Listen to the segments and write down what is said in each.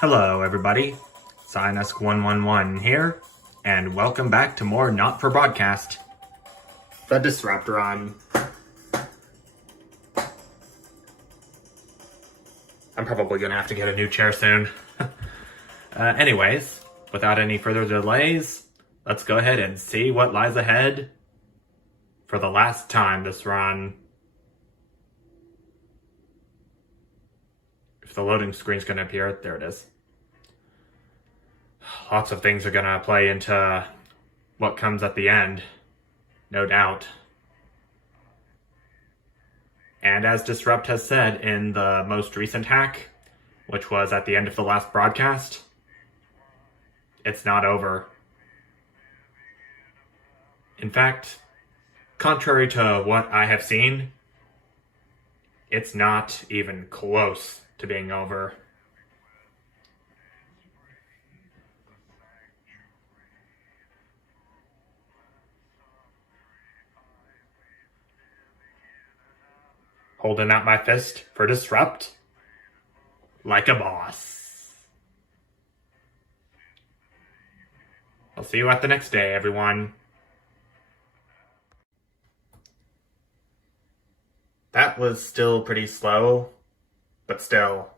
Hello everybody, Cynusk111 here, and welcome back to more Not For Broadcast, The Disruptoron. I'm probably gonna have to get a new chair soon. Anyways, without any further delays, let's go ahead and see what lies ahead for the last time this run. If the loading screen's gonna appear, there it is. Lots of things are gonna play into what comes at the end, no doubt. And as Disrupt has said in the most recent hack, which was at the end of the last broadcast, it's not over. In fact, contrary to what I have seen, it's not even close to being over. Holding out my fist for Disrupt like a boss. I'll see you at the next day, everyone. That was still pretty slow, but still,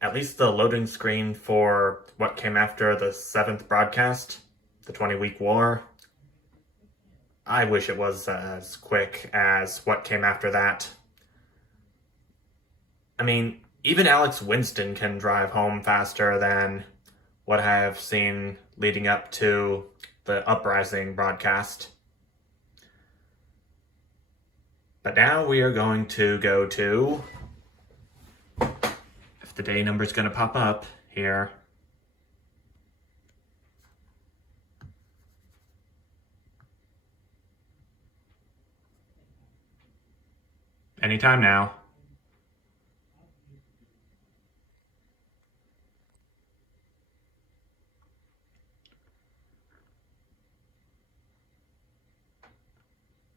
at least the loading screen for what came after the 7th broadcast, the 20-week war, I wish it was as quick as what came after that. I mean, even Alex Winston can drive home faster than what I have seen leading up to the Uprising broadcast. But now we are going to go to, if the day number's going to pop up here, anytime now.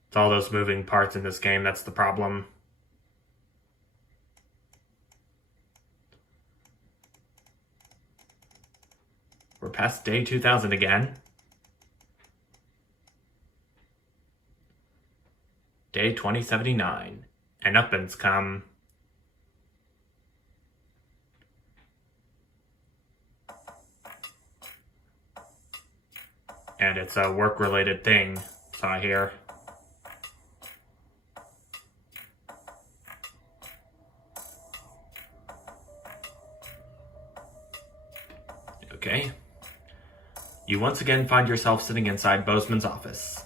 It's all those moving parts in this game that's the problem. We're past day 2000 again. Day 2079. And Uppins come. And it's a work-related thing, so I hear. Okay. You once again find yourself sitting inside Bozeman's office.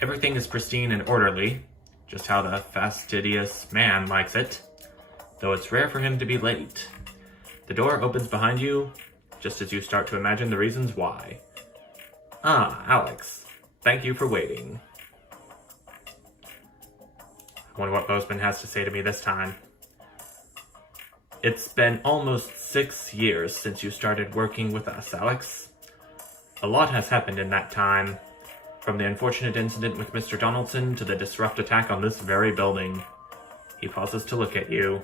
Everything is pristine and orderly, just how the fastidious man likes it, though it's rare for him to be late. The door opens behind you, just as you start to imagine the reasons why. Ah, Alex. Thank you for waiting. I wonder what Bozeman has to say to me this time. It's been almost 6 years since you started working with us, Alex. A lot has happened in that time, from the unfortunate incident with Mr. Donaldson to the Disrupt attack on this very building. He pauses to look at you,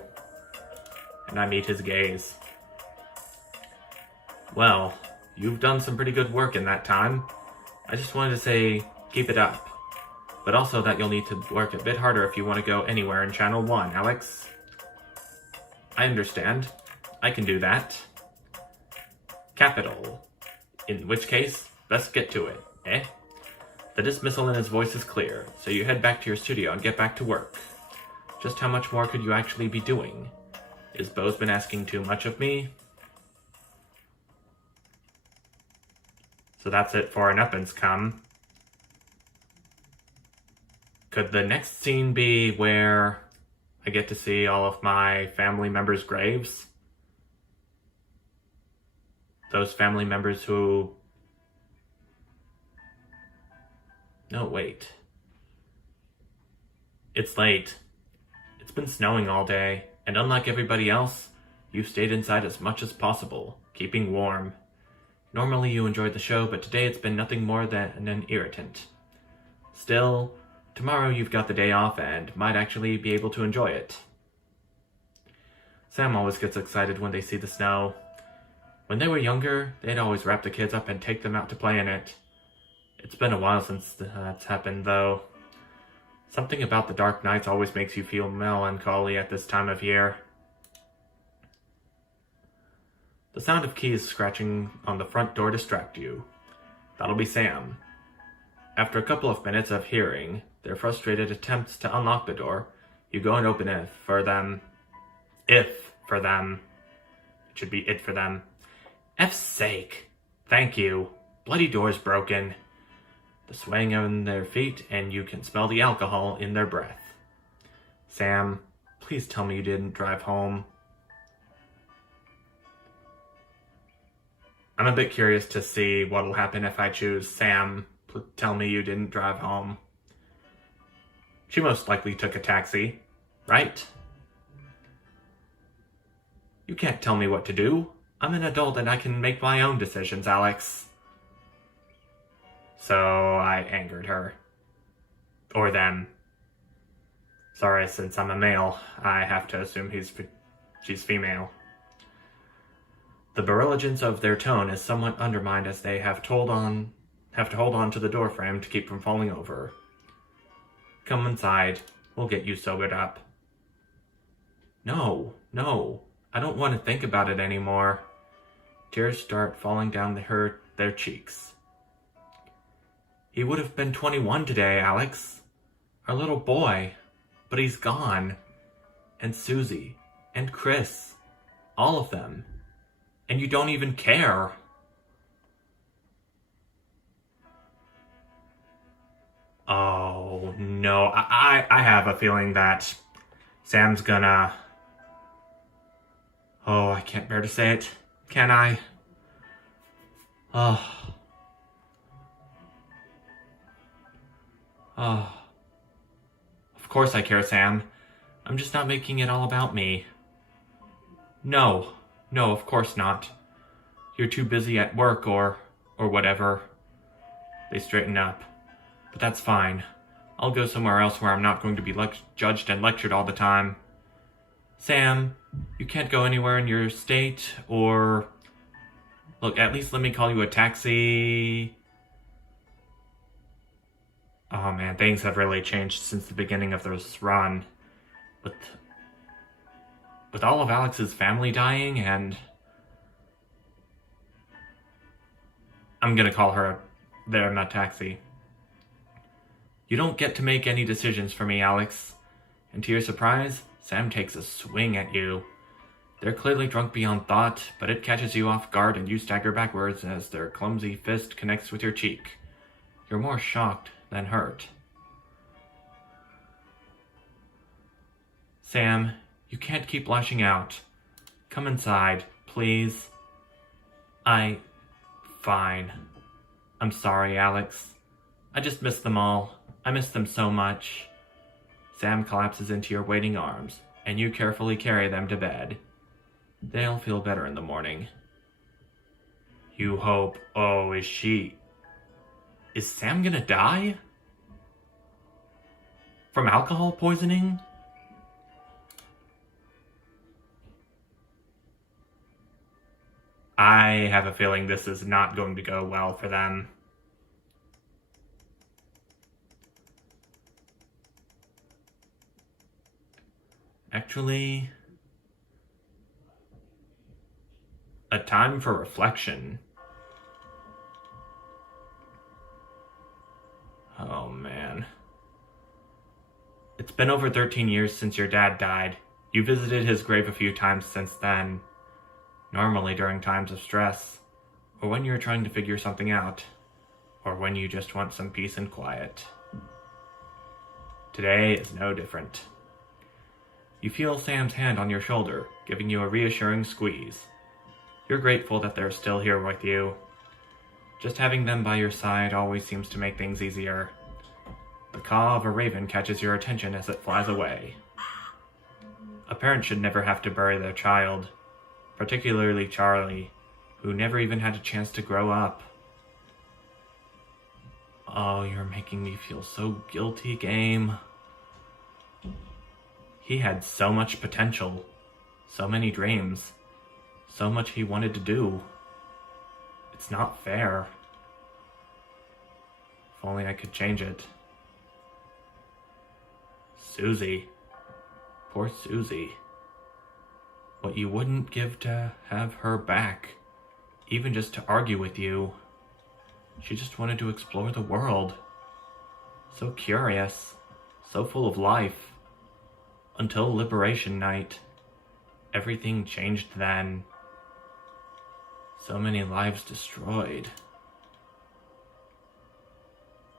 and I meet his gaze. Well, you've done some pretty good work in that time. I just wanted to say, keep it up. But also that you'll need to work a bit harder if you want to go anywhere in Channel 1, Alex. I understand. I can do that. Capital. In which case, let's get to it, eh? The dismissal in his voice is clear, so you head back to your studio and get back to work. Just how much more could you actually be doing? Is Bozeman asking too much of me? So that's it for an Uppins come. Could the next scene be where I get to see all of my family members' graves? Those family members who... No, wait. It's late. It's been snowing all day, and unlike everybody else, you stayed inside as much as possible, keeping warm. Normally you enjoyed the show, but today it's been nothing more than an irritant. Still, tomorrow you've got the day off and might actually be able to enjoy it. Sam always gets excited when they see the snow. When they were younger, they'd always wrap the kids up and take them out to play in it. It's been a while since that's happened, though. Something about the dark nights always makes you feel melancholy at this time of year. The sound of keys scratching on the front door distract you. That'll be Sam. After a couple of minutes of hearing their frustrated attempts to unlock the door, you go and open it for them. If for them. It should be it for them. F's sake. Thank you. Bloody door's broken. The swaying on their feet, and you can smell the alcohol in their breath. Sam, please tell me you didn't drive home. I'm a bit curious to see what'll happen if I choose Sam. Tell me you didn't drive home. She most likely took a taxi, right? You can't tell me what to do. I'm an adult and I can make my own decisions, Alex. So I angered her. Or them. Sorry, since I'm a male, I have to assume she's female. The brilliance of their tone is somewhat undermined as they have to hold on to the door frame to keep from falling over. Come inside. We'll get you sobered up. No, I don't want to think about it anymore. Tears start falling down their cheeks. He would have been 21 today, Alex. Our little boy. But he's gone. And Susie. And Chris. All of them. And you don't even care. Oh, no. I have a feeling that Sam's gonna... Oh, I can't bear to say it. Can I? Oh. Oh. Of course I care, Sam. I'm just not making it all about me. No, of course not. You're too busy at work or whatever. They straighten up. But that's fine. I'll go somewhere else where I'm not going to be judged and lectured all the time. Sam, you can't go anywhere in your state, or... Look, at least let me call you a taxi. Oh man, things have really changed since the beginning of this run. With all of Alex's family dying, and... I'm gonna call her there in that taxi. You don't get to make any decisions for me, Alex. And to your surprise, Sam takes a swing at you. They're clearly drunk beyond thought, but it catches you off guard and you stagger backwards as their clumsy fist connects with your cheek. You're more shocked than hurt. Sam, you can't keep lashing out. Come inside, please. Fine. I'm sorry, Alex. I just miss them all. I miss them so much. Sam collapses into your waiting arms, and you carefully carry them to bed. They'll feel better in the morning. You hope. Oh, is Sam gonna die? From alcohol poisoning? I have a feeling this is not going to go well for them. Actually, a time for reflection. Oh man. It's been over 13 years since your dad died. You visited his grave a few times since then. Normally during times of stress, or when you're trying to figure something out, or when you just want some peace and quiet. Today is no different. You feel Sam's hand on your shoulder, giving you a reassuring squeeze. You're grateful that they're still here with you. Just having them by your side always seems to make things easier. The caw of a raven catches your attention as it flies away. A parent should never have to bury their child, particularly Charlie, who never even had a chance to grow up. Oh, you're making me feel so guilty, game. He had so much potential, so many dreams, so much he wanted to do. It's not fair. If only I could change it. Susie. Poor Susie. What you wouldn't give to have her back. Even just to argue with you. She just wanted to explore the world. So curious. So full of life. Until Liberation Night. Everything changed then. So many lives destroyed.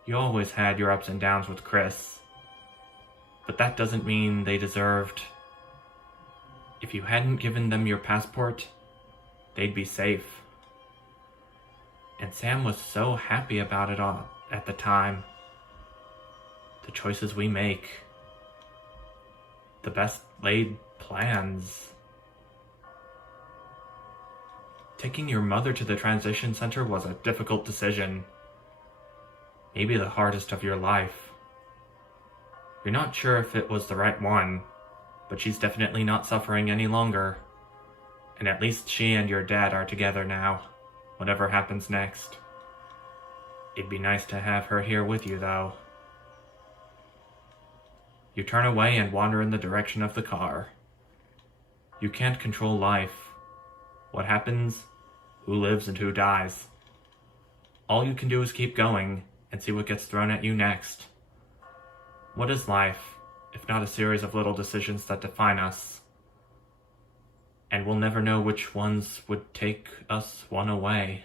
You always had your ups and downs with Chris. But that doesn't mean they deserved... If you hadn't given them your passport, they'd be safe. And Sam was so happy about it all at the time. The choices we make. The best laid plans. Taking your mother to the transition center was a difficult decision. Maybe the hardest of your life. You're not sure if it was the right one, but she's definitely not suffering any longer. And at least she and your dad are together now, whatever happens next. It'd be nice to have her here with you, though. You turn away and wander in the direction of the car. You can't control life. What happens, who lives and who dies. All you can do is keep going and see what gets thrown at you next. What is life, if not a series of little decisions that define us? And we'll never know which ones would take us one away.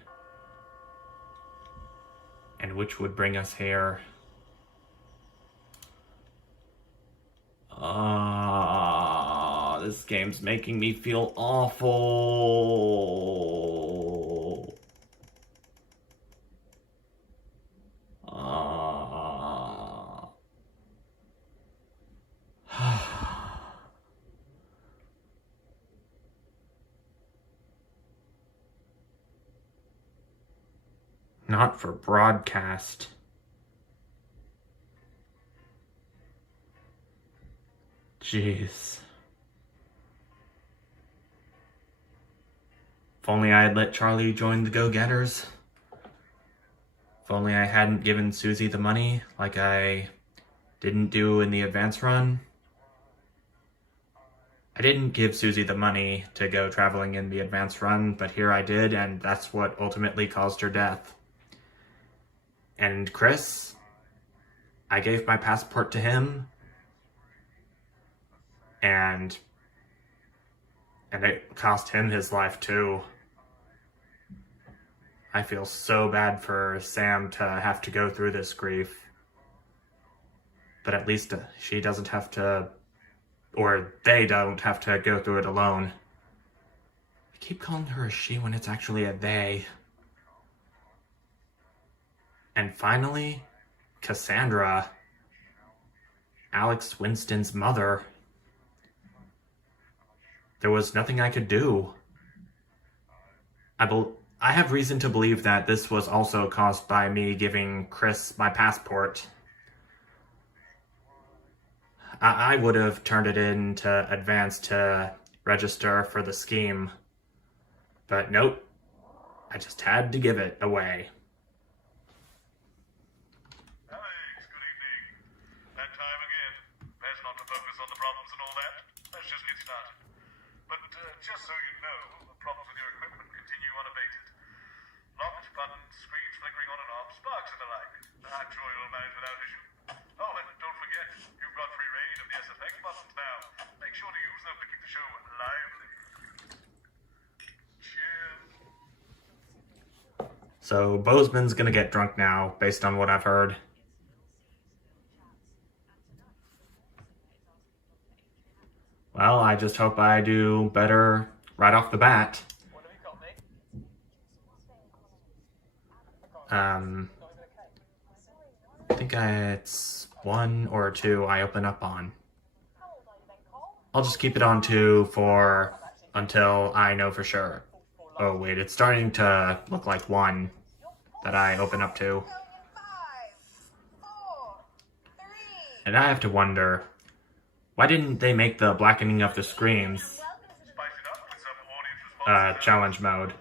And which would bring us here. This game's making me feel awful. Not for broadcast. Jeez. If only I had let Charlie join the Go-Getters. If only I hadn't given Susie the money like I didn't do in the advance run. I didn't give Susie the money to go traveling in the advance run, but here I did, and that's what ultimately caused her death. And Chris, I gave my passport to him, and it cost him his life too. I feel so bad for Sam to have to go through this grief. But at least she doesn't have to, or they don't have to go through it alone. I keep calling her a she when it's actually a they. And finally, Cassandra, Alex Winston's mother. There was nothing I could do. I have reason to believe that this was also caused by me giving Chris my passport. I would have turned it in to advance to register for the scheme. But nope, I just had to give it away. Alex, good evening. That time again. Best not to focus on the problems and all that. Let's just get started. But just so you know, the problems with your equipment continue unabated. Locked buttons, screens flickering on and off, sparks and the like. I'm sure you'll manage without issue. Oh, and don't forget, you've got free reign of the SFX buttons now. Make sure to use them to keep the show lively. Cheers. So Bozeman's gonna get drunk now, based on what I've heard. Well, I just hope I do better right off the bat. I think it's 1 or 2 I open up on. I'll just keep it on 2 until I know for sure. Oh wait, it's starting to look like 1 that I open up to. And I have to wonder, why didn't they make the blackening of the screens challenge mode?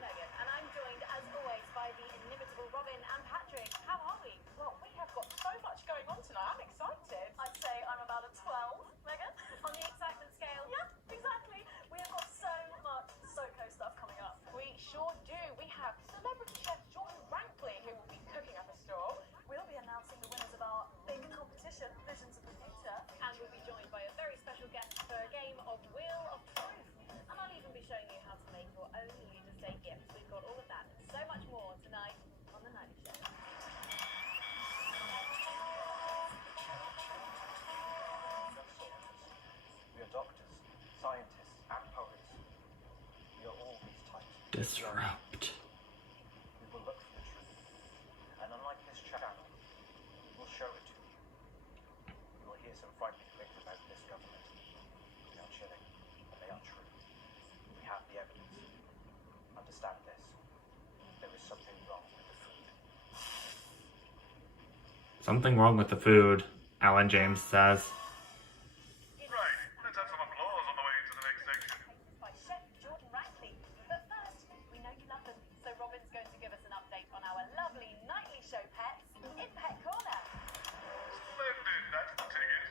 Disrupt. We will look for the truth, and unlike this channel, we'll show it to you. You will hear some frightening things about this government. They are chilling, but they are true. We have the evidence. Understand this. There is something wrong with the food. Something wrong with the food, Alan James says. Right, let's have some applause on the way to the next section. By Chef Jordan Ratcliffe. But first, we know you love them, so Robin's going to give us an update on our lovely nightly show pets in Pet Corner. Splendid, that's the ticket.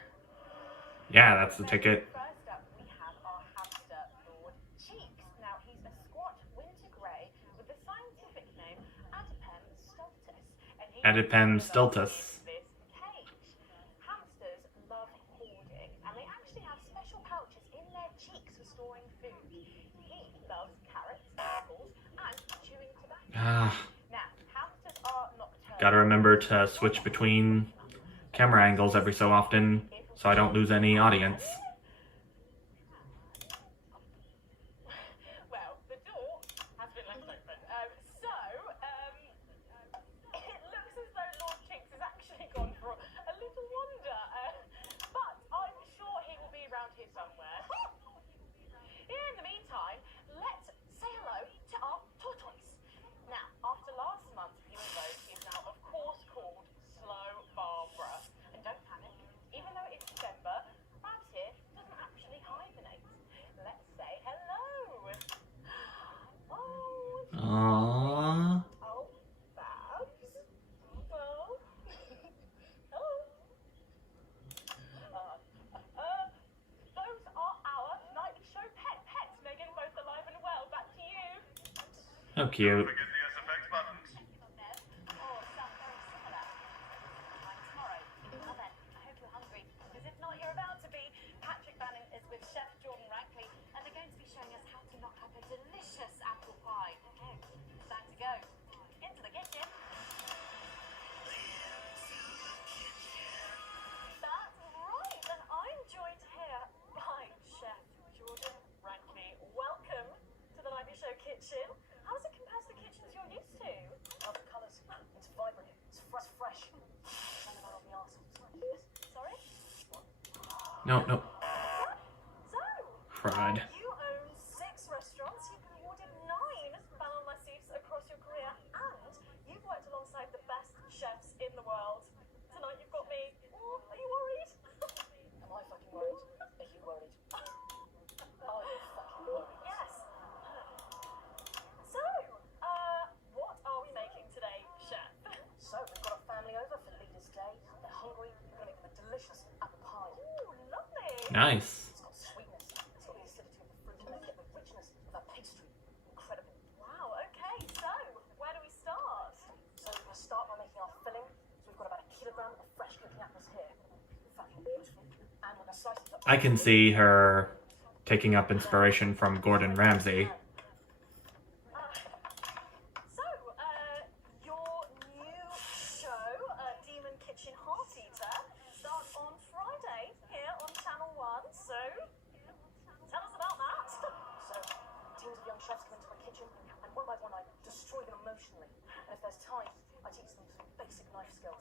Yeah, that's the ticket. First up, we have our hamster, Lord Cheeks. Now, he's a squat winter grey with the scientific name Adipem stultus. And he Adipem stultus. this cage. Hamsters love hoarding, and they actually have special pouches in their cheeks for storing food. He loves carrots, apples, and chewing tobacco. Ah, Now, hamsters are nocturnal. gotta remember to switch between camera angles every so often so I don't lose any audience. Well, the door has been left open. It looks as though Lord Cheeks has actually gone for a little wander. But I'm sure he will be around here somewhere. In the meantime, let's say hello to our tortoise. Now, after last month's viewing vote, he is now, of course, called Slow Barbara. And don't panic, even though it's December, Babs here doesn't actually hibernate. Let's say hello. Oh, Aww. oh, Babs. Oh. Oh. Those are our nightly show pets. Megan, both alive and well. Back to you. How cute. Forget the SFX buttons. Or some very similar. Time tomorrow. Well then, I hope you're hungry, because if not, you're about to be. Patrick Bannon is with Chef Jordan Ratcliffe, and they're going to be showing us how to knock up a delicious apple pie. Okay, time to go into the kitchen. That's right, and I'm joined here by Chef Jordan Ratcliffe. Welcome to the Nightly Show kitchen. How does it compare to the kitchens you're used to? Oh, the colours. It's vibrant. It's fresh. Turn them out on the arsehole. Sorry? No, no. So, Fried. you own 6 restaurants, you've been awarded 9 Ballon d'Or across your career, and you've worked alongside the best chefs in the world. Tonight you've got me. Oh, are you worried? Am I fucking worried? Are you worried? Are you fucking worried? Yes. So, what are we making today, chef? So, we've got a family over for Leaders' Day. They're hungry. We're going to make them a delicious apple pie. Ooh, lovely. Nice. It's got sweetness. It's got the acidity of the fruit, and then you get the richness of that pastry. Incredible. Wow, okay, so, where do we start? So we're going to start by making our filling. So we've got about 1 kilogram of fresh cooking apples here. Fucking beautiful. And we're going to slice it up. I can see her taking up inspiration from Gordon Ramsay. So, your new show, Demon Kitchen Heart Eater, starts on Friday here on Channel 1. So, tell us about that. So teams of young chefs come into my kitchen, and one by one I destroy them emotionally. And if there's time, I teach them some basic knife skills.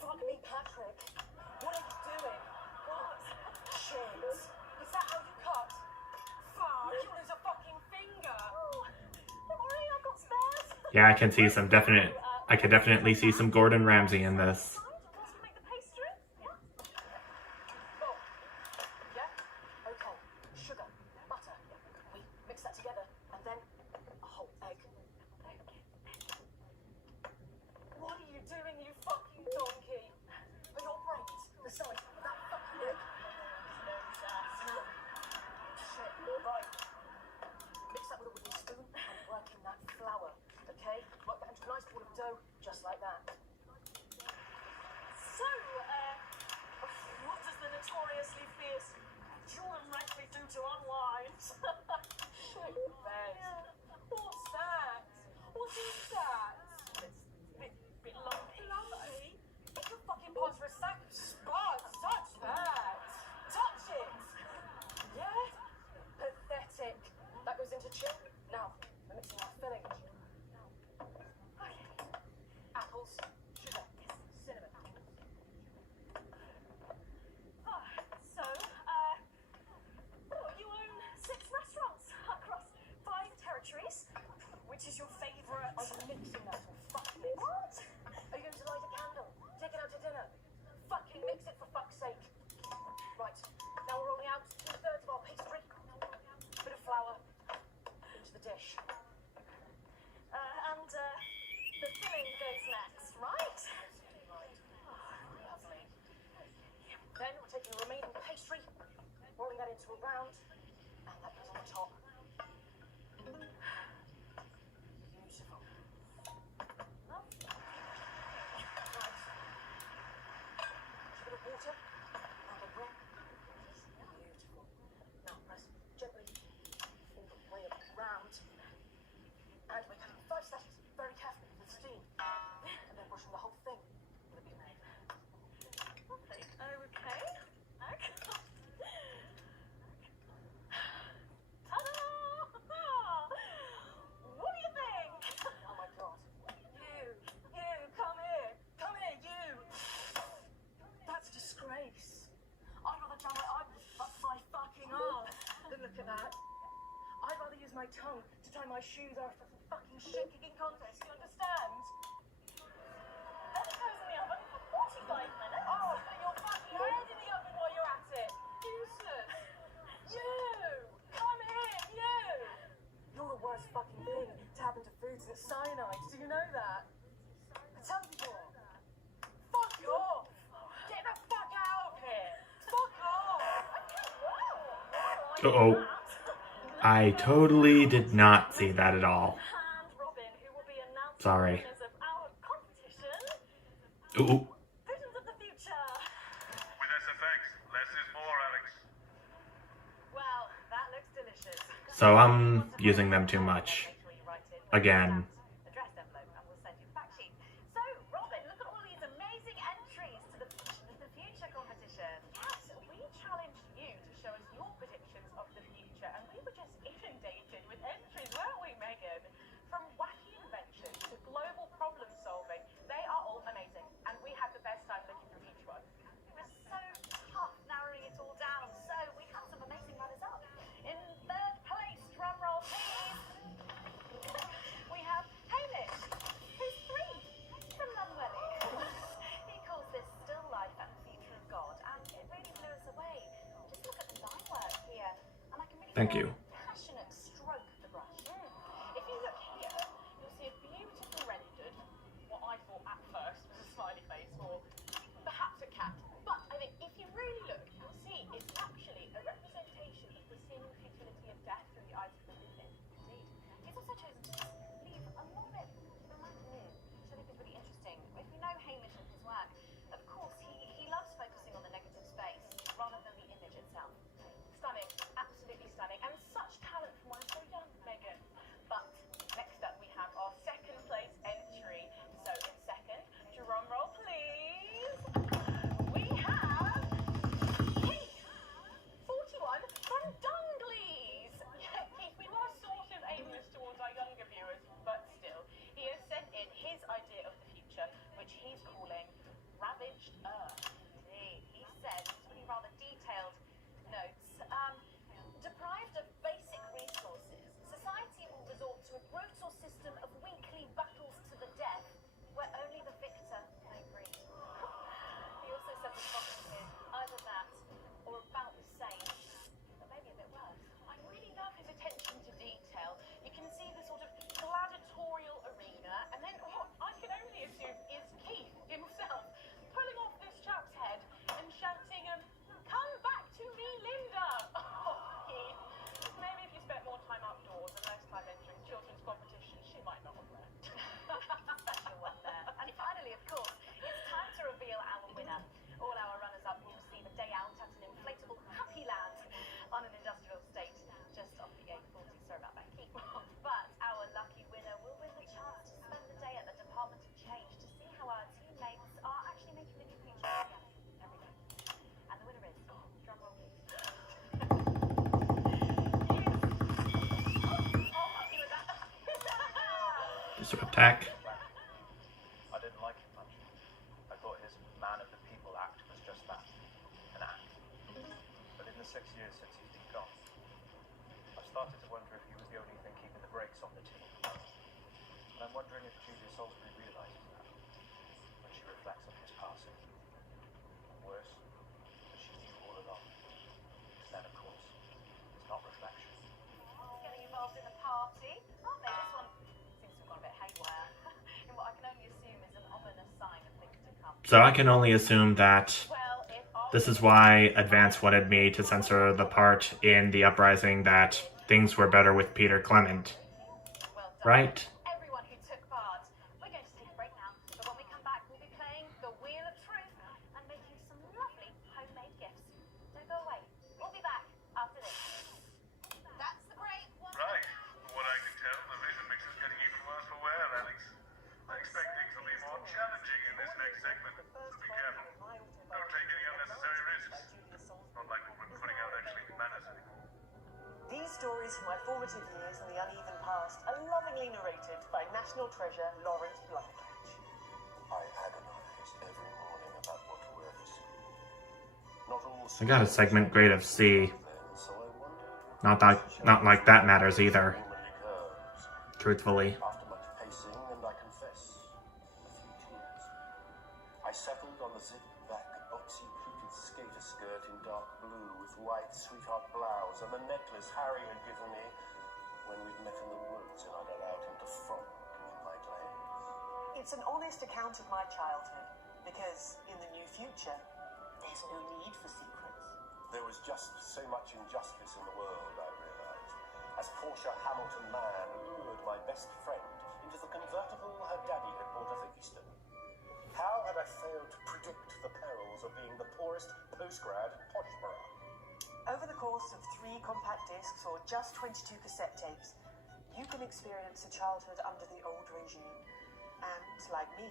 Fuck me, Patrick. What are you doing? What? Shit. Is that how you cut? Fuck, you lose a fucking finger. Oh, don't worry, I've got spares. Yeah, I can see some definite. I could definitely see some Gordon Ramsay in this. Whilst we make the pastry? Yeah. Oh. Yeah? Okay. Sugar, butter. We mix that together, and then a whole egg. What are you doing, you fucking donkey? Are your brains the size of that fucking egg? Shit, right. Mix that with a wooden spoon and work in that flour, okay? Work that into a nice ball of dough, just like that. So, what does the notoriously fierce Jordan Ratcliffe do to unwind? Shit, bed. What's that? What is that? It's a bit lumpy. Lumpy? It's your fucking paws for a sack of spuds. Touch that. Touch it. Yeah? Pathetic. That goes into chill. Now, dish. And the filling goes next, right? Oh, lovely. Then we're taking the remaining pastry, rolling that into a round, and that goes on the top. Beautiful. Right. A bit of water and a bread. Beautiful. Now press gently all the way around. And we're cutting 5 slices very carefully with steam. And then brushing the whole thing with a big knife. Lovely. Okay. Ta-da! What do you think? Oh my god. You, come here, you. That's a disgrace. I'd rather drown my eyeballs up my fucking arse than look at that. I'd rather use my tongue to tie my shoes after some fucking shit-kicking contest, you understand? That goes in the oven for 45 minutes. Oh, put your fucking head in the oven while you're at it. Useless. You! Come here, you! You're the worst fucking thing to happen to foods and cyanide. Do you know that? I tell you what. Fuck off! Get the fuck out of here! Fuck off! Uh-oh. I totally did not see that at all. And Robin, who will be announcing Sorry. the winners of our competition, Ooh. Visions of the Future. With SFX, less is more, Alex. Well, that looks delicious. So I'm using them too much. Again. Address envelope and we'll send you the fact sheet. So, Robin, look at all these amazing entries to the Visions of the Future competition. Yes, we challenged you to show us your predictions of the future, and we were just inundated with entries, weren't we, Megan? From wacky inventions to global problem solving, they are all amazing, and we had the best time looking through each one. It was so tough narrowing it all down, so we have some amazing runners up. In third place, drum roll please, we have Hamish, who's 3 from Lunwelly. He calls this still life and the future of God, and it really blew us away. Just look at the line work here, and I can really Thank feel you. the passionate stroke of the brush. If you look here, you'll see a beautiful rendered, what I thought at first was a smiley face or perhaps a cat. But I think if you really look, you'll see it's actually a representation of the seeming futility of death through the eyes of the living. Indeed. He's also chosen to leave a little bit random, which I think is really interesting. If you know Hamish and his work, of course, he loves focusing on the negative space rather than the image itself. Stunning, absolutely stunning, and such talent from one so young, Megan. But next up we have our second place entry. So in second, drum roll please, we have Keith, 41 from Dungleys. Yeah, Keith, we were sort of aiming this towards our younger viewers, but still, he has sent in his idea of the future, which he's calling Ravaged Earth. Indeed, he says, it's really rather detailed notes. Deprived of basic resources, society will resort to a brutal system of weekly battles to the death, where only the victor may breathe. He also says the problem is either that or about the same, but maybe a bit worse. I really love his attention to detail. You can see the sort of gladiatorial arena, and then what I can only assume is Keith himself pulling off this chap's head and shouting, "Come back to me, Linda!" Oh, Keith. Maybe if you spent more time outdoors and less time entering children's competitions, she might not have learned. Special one there. And finally, of course, it's time to reveal our winner. All our runners-up will receive a day out at an inflatable Happy Land on an industrial estate just off the A40. Sorry about that, Keith. But our lucky winner will win the chance to spend the day at the Department of Change to see how our teammates are actually making the new future reality every day. And the winner is, drum roll please. Disrupt-tac. I didn't like him much. I thought his man of the people act was just that, an act. But in the 6 years since he's been gone, I've started to wonder if he was the only thing keeping the brakes on the team. And I'm wondering if Julia Salisbury realizes that when she reflects on his passing. And worse, that she knew all along. Because then, of course, it's not reflection. Getting involved in the party. So I can only assume that Well, if I this is why Advance wanted me to censor the part in The Uprising that things were better with Peter Clement, well done. right? Everyone who took part. We're going to take a break now, but when we come back, we'll be playing the Wheel of Truth and making some lovely homemade gifts. Don't go away. We'll be back after this. That's the break. Right. From what I can tell, the vision mix is getting even worse for wear, Alex. I expect things will be more challenging in this next segment, so be careful. Don't take any unnecessary risks. Not like what we're putting out actually matters anymore. These stories from my formative years in the uneven past are lovingly narrated by national treasure Lawrence Blumcatch. I agonize every morning about what to wear for school. Not all I got a segment grade of C. then, so I wondered Not like that matters either, womanly curves. truthfully. After much pacing, and I confess, a few tears, I settled on the zip-back, boxy-pleated skater skirt in dark blue with white sweetheart blouse and the necklace Harry had given me when we'd met in the woods and I'd allowed him to frolic in my glades. It's an honest account of my childhood, because in the new future, there's no need for secrets. There was just so much injustice in the world, I realized, as Portia Hamilton Mann lured my best friend into the convertible her daddy had bought her for Easter. How had I failed to predict the perils of being the poorest postgrad in Poshborough? Over the course of 3 compact discs or just 22 cassette tapes, you can experience a childhood under the old regime and, like me,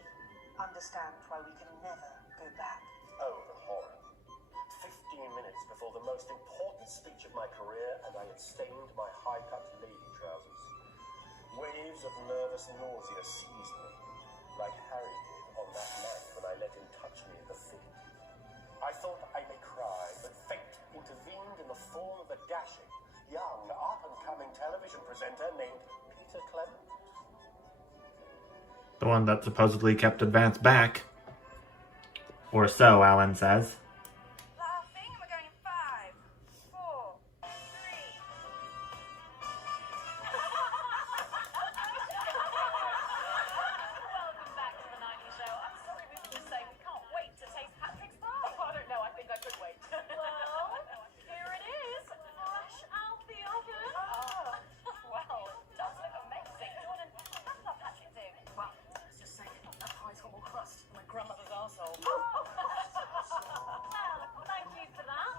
understand why we can never go back. Oh, the horror. 15 minutes before the most important speech of my career, and I had stained my high-cut lady trousers. Waves of nervous nausea seized me, like Harry did on that night when I let him touch me in the thicket. I thought I may cry, but fate intervened in the form of a dashing, young, up-and-coming television presenter named Peter Clement. The one that supposedly kept Advance back. Or so, Alan says. Laughing, and we're going in 5, 4, 3. Welcome back to the Nightly Show. I'm sorry we were just saying we can't wait to taste Patrick's pie. Oh, I don't know. I think I could wait. Well, here it is, fresh out the oven. Oh, well, it does look amazing. Jordan, how does our Patrick do? Well, let's just say that pie's got more crust than my grandmother's arsehole. Well, thank you for that.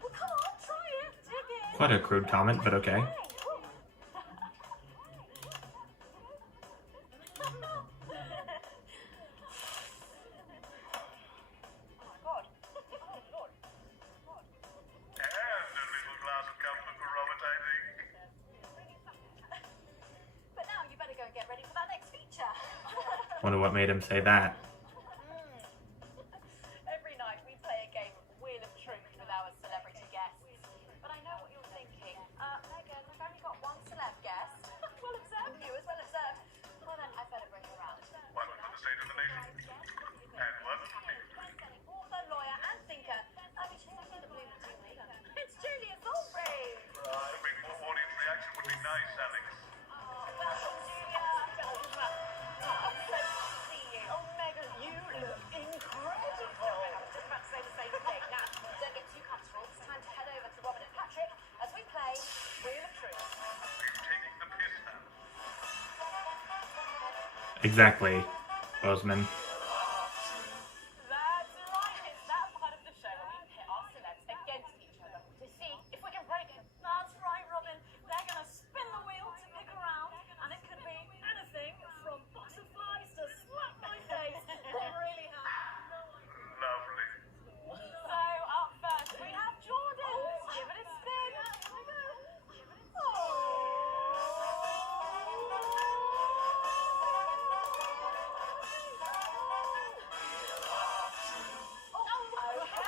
Well, come on, try it. Dig in. Quite a crude comment, but okay. And a little glass of comfort for Robert, I think. But now you better go and get ready for that next feature. Wonder what made him say that. Every night we play a game of Wheel of Truth with our celebrity guests. But I know what you're thinking. Megan, we've only got one celeb guest. Well observed, viewers, well observed. Well then, I better bring her around. One for the state of the nation. And one for me. Author, lawyer, and thinker. I mean, she's only the blue team leader. It's Julia Thornbury. A bit more audience reaction would be nice, Alex. Welcome, Julia. I'm so good to see you. Oh, Megan, you look incredible. I was just about to say the same thing. Now, don't get too comfortable. It's time to head over to Robin and Patrick as we play Wheel of Truth. Are you taking the piss now? Exactly, Bozeman. That's right. It's that part of the show where we pit our celebs against each other to see if we can break them. That's right, Robin. They're going to spin the wheel to pick around, and it could be anything from box of flies to slap my face. They really have. Lovely. So up first we have Jordan. Give it a spin. Okay,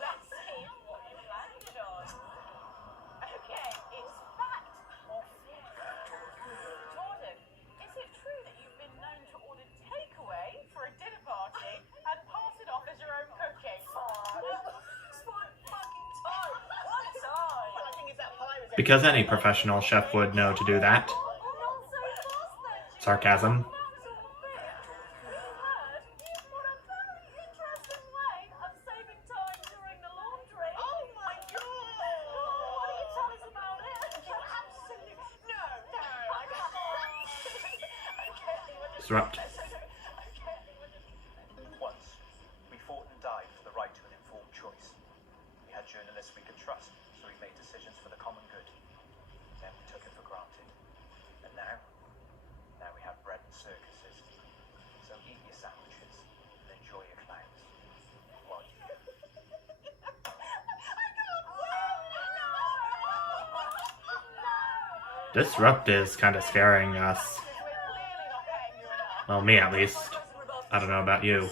let's see what you landed on. Okay, it's fact or fiction. Jordan, is it true that you've been known to order takeaway for a dinner party and pass it off as your own cooking? It's my fucking time. One time. Well, I think it's that pie was Because any professional chef would know to do that. Not so fast then, Julia. Sarcasm. That's all fair. You heard? You've got a very interesting disrupt. Once, we fought and died for the right to an informed choice. We had journalists we could trust, so we made decisions for the common good. Then we took it for granted. And now we have bread and circuses. So eat your sandwiches and enjoy your clowns. While you Disrupt is kind of scaring us. Well, me at least. I don't know about you.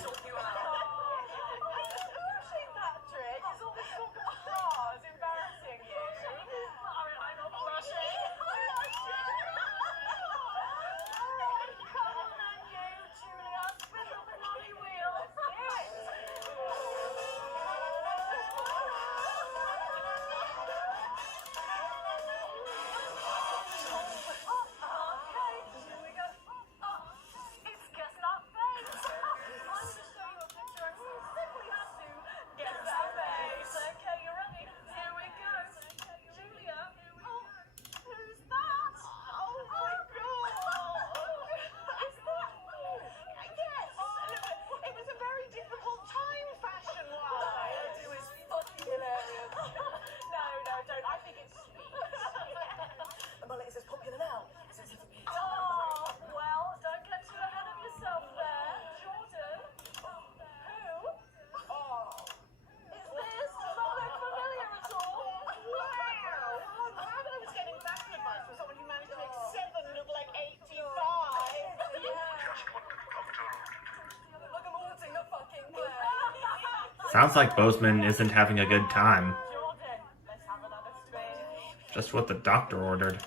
Sounds like Bozeman isn't having a good time. Just what the doctor ordered.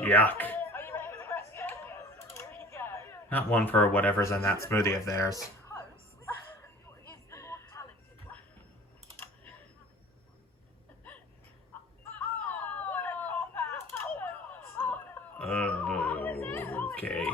Yuck. Not one for whatever's in that smoothie of theirs. Okay.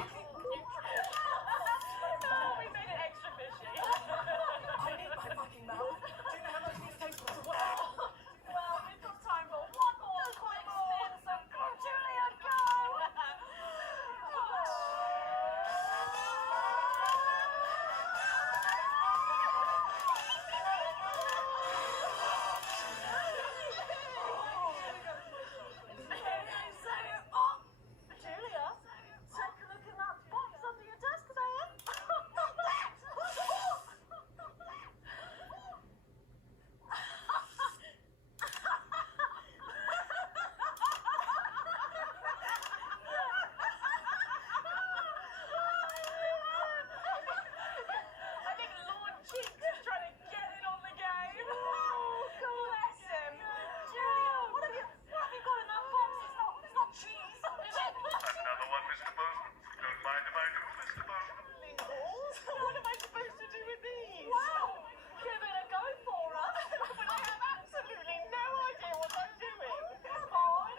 Another one, Mr. Bozeman. Don't mind if I do, Mr. Bozeman. What am I supposed to do with these? Wow, give it a go for us. But I have absolutely no idea what I'm doing. Come on,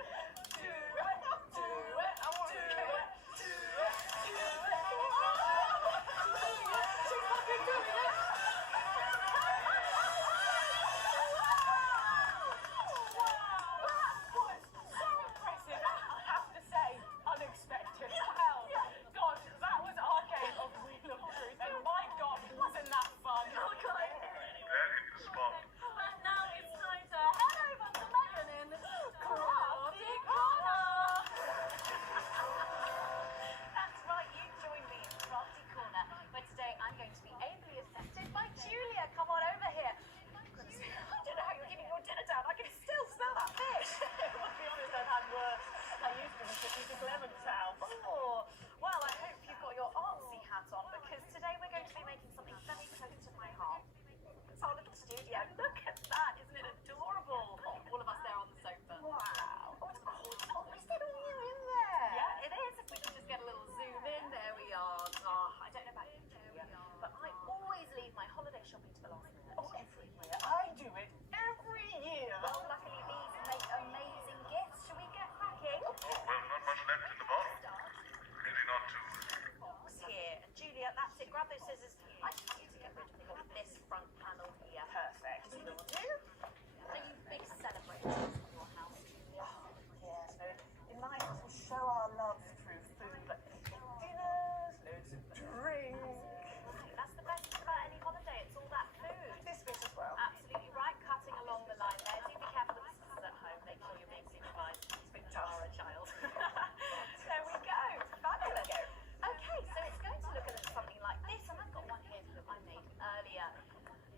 do it. I want to do it. She's fucking doing it. So impressive, I have to say, unexpected. Well, God, that was our game of Wheel of Truth, and my God, wasn't that fun? That hit the spot. And now it's time to head over to Megan in Crafty Corner. That's right, you joined me in Crafty Corner, where today I'm going to be ably assisted by Julia. Come on over here. I don't know how you're keeping your dinner down. I can still smell that fish. To be honest, I've had worse. I used to be Mrs. Lemontown. Oh, well, I hope you've got your artsy hat on, because today we're going to be making something very close to my heart. It's our little studio. Look at that. Isn't it adorable? All of us scissors. I just need to get rid of this front panel here. Perfect. Will do. Are you big celebrators in your house, Julia? Yes, no. In my house, we show our love through food, like dinners, loads of drink. That's the best thing about any holiday. It's all that food. This bit as well. Absolutely right. Cutting along the line there. Do be careful with the scissors at home. Make sure you're being supervised. It's a bit Tara, child. There we go. Fabulous. Okay, so it's going to look a little something like this, and I've got one here that I made earlier.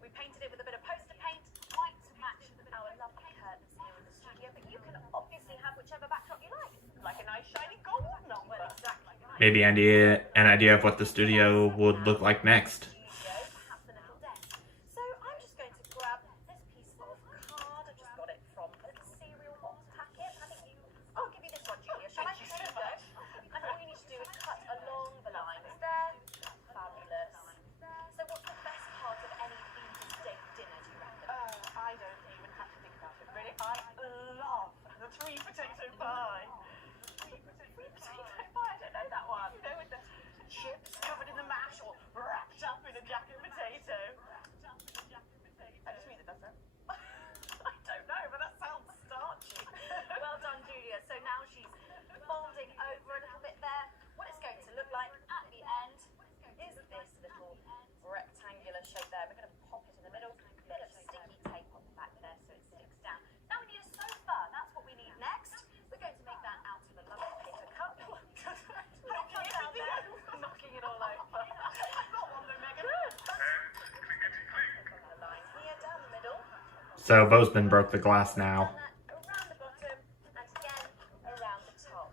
We painted it with a bit of poster paint, white to match our lovely curtains here in the studio, but you can obviously have whichever backdrop you like. Like a nice shiny gold number. Well, exactly. Maybe an idea of what the studio would look like next. Studio, perhaps a little desk. So I'm just going to grab this piece of card. I just got it from a little cereal box packet. I think I'll give you this one, Julia. Shall I? There you go. And all you need to do is cut along the lines there. Fabulous. So what's the best part of any Venus Day dinner, do you reckon? I don't even have to think about it, really. I love the three potato pie. Sweet potato pie, I don't know that one. You know, with the chips covered in the mash or wrapped up in a jacket potato. That's me that does that. I don't know, but that sounds starchy. Well done, Julia. So now she's folding over a little bit there. What it's going to look like at the end is this little rectangular shape there. We're going to pop it in the middle. Bit of sticky tape on the back there so it sticks down. Now we need a sofa. That's what we need next. We're going to make that out of a lovely paper cup. Knocking it down there. Knocking it all over. I've got one though, Megan. And clickety clink. A line here down the middle. So Bozeman broke the glass now. Around the bottom and again around the top.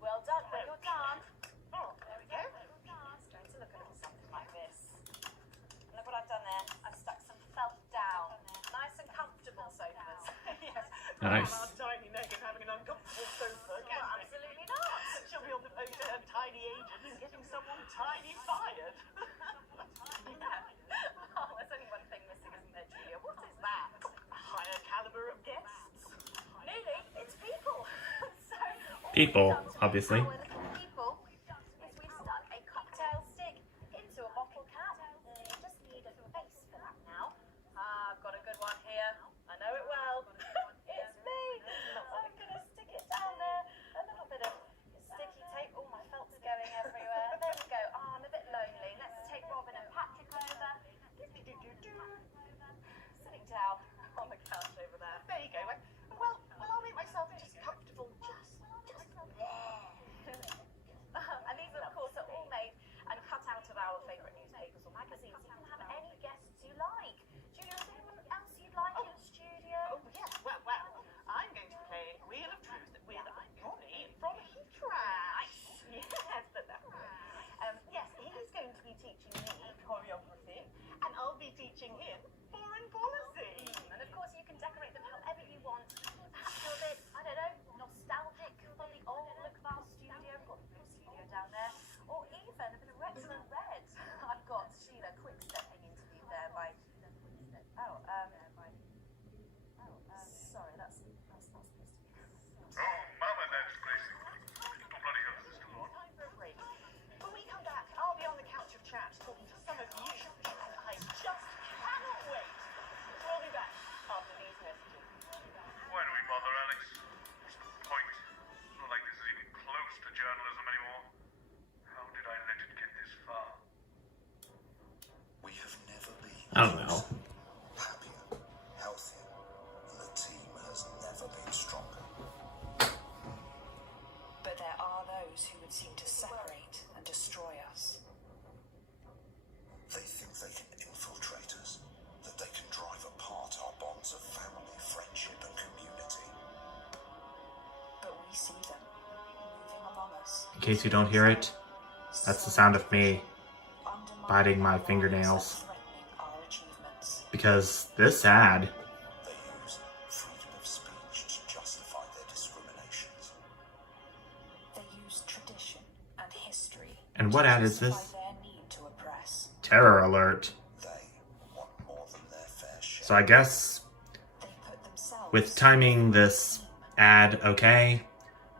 Well done. When you're done, Oh, there we go. it's going to look a little something like this. Look what I've done there. I've stuck some felt down. Nice and comfortable sofas. Yes. Nice. Our tiny Megan having an uncomfortable sofa. Well, absolutely not. She'll be on the phone to her tiny agent and getting someone tiny fired. Oh, there's only one thing missing, isn't there, Julia? What is that? A higher caliber of guests. Nearly. It's people. So People, obviously. Our little people is we stuck a cocktail stick into a bottle cap. You just need a face for that now. I've got a good one here. I know it well. It's me. I'm gonna stick it down there. A little bit of sticky tape. Oh, my felt's going everywhere. There we go. Oh, I'm a bit lonely. Let's take Robin and Patrick over. Sitting down on the couch over there. There you go. Well, I'll make myself just comfortable just there. And these, of course, are all made and cut out of our favourite newspapers or magazines. You can have any guests you like. Julia, is there anyone else you'd like in the studio? Oh, yes. Well, I'm going to play Wheel of Truth with Ronnie from Heatrash. Yes, yes, he's going to be teaching me choreography, and I'll be teaching him foreign policy. And of course, you can decorate them however you want. Perhaps you're a bit, I don't know, nostalgic for the old look of our studio. We've got the new studio down there. Or even a bit of retro red. I've got Sheila Quickstep being interviewed there by... sorry, that's not supposed to be. Oh, Mama, that's Gracie. Oh, bloody hell, is this still on? Time for a break. When we come back, I'll be on the couch of chat talking to some of you, and I just cannot wait. So I'll be back after these messages. Why do we bother, Alex? What's the point? It's not like this is even close to journalism anymore. How did I let it get this far? We have never been I don't know. happier, healthier, and the team has never been stronger. But there are those who would seem to separate and destroy us. They think they can infiltrate us, that they can drive apart our bonds of family, friendship, and community. But we see them, moving among us. In case you don't hear it, that's the sound of me undermining biting my our fingernails. lives and threatening our achievements. Because this ad, They use freedom of speech to justify their discriminations. They use tradition and history. And what to ad is justify this? their need to oppress. terror alert. They want more than their fair share. So I guess They put themselves with timing this ad okay,